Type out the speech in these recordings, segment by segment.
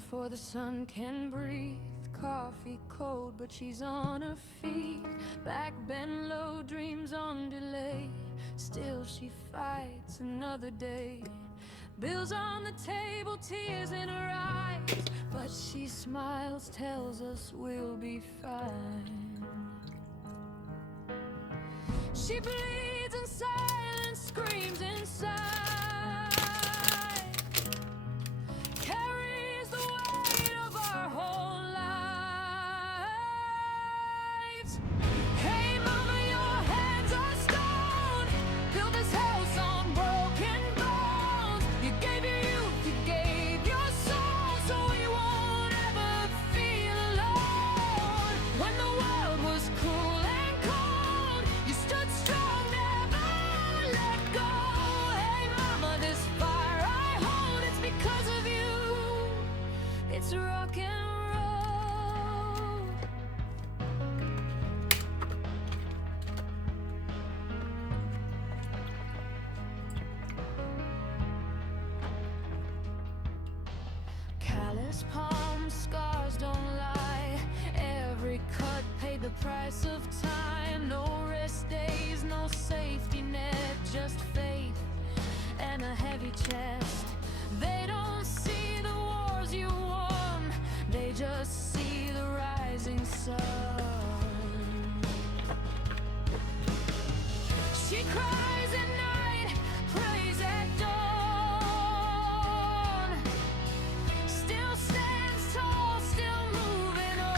before the sun can breathe. Coffee cold, but she's on her feet. Back bend low, dreams on delay. Still she fights another day. Bills on the table, tears in her eyes, but she smiles, tells us we'll be fine. She bleeds in silence, screams inside, carries the weight of our whole lives. Hey mama, your hands are stone. Build this house on broken bones. You gave your youth, you gave your soul, so we won't ever feel alone. When the world was cruel and cold, you stood strong, never let go. Hey mama, this fire I hold, it's because of you. It's rock and roll. Callous palms, scars don't lie. Every cut paid the price of time. No rest days, no safety net, just faith and a heavy chest. They don't see the wars you won, they just see the rising sun. She cries at night, prays at dawn, still stands tall, still moving on.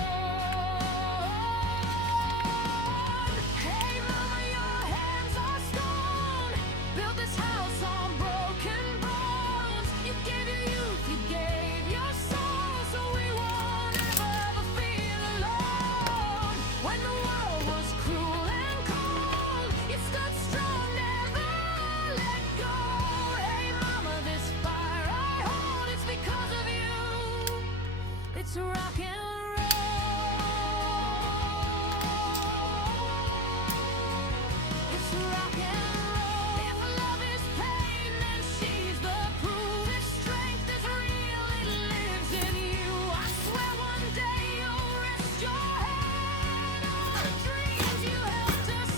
Hey mama, your hands are stone. Build this house on broken bones. You gave your youth, you gave your soul, so we won't ever feel alone. When the world was cruel and cold, you stood strong, never let go. Hey mama, this fire I hold, it's because of you. It's rock and roll. It's rock and roll. If love is pain, then she's the proof. If strength is real, it lives in you. I swear one day you'll rest your head on the dreams you helped us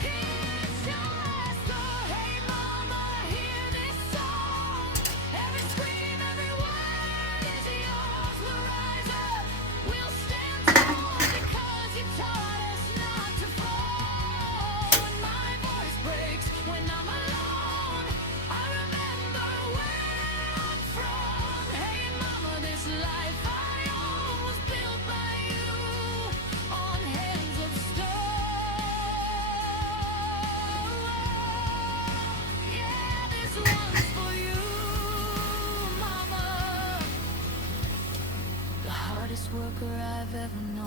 It's your answer. Hey mama, hear this song. Every scream, every word is yours. We'll rise up, we'll stand tall, because you taught us not to fall. When my voice breaks, when I'm alone, I remember where I'm from. Hey mama, this life I own was built by you on hands of stone. Yeah, this one's for you, mama. The hardest worker I've ever known.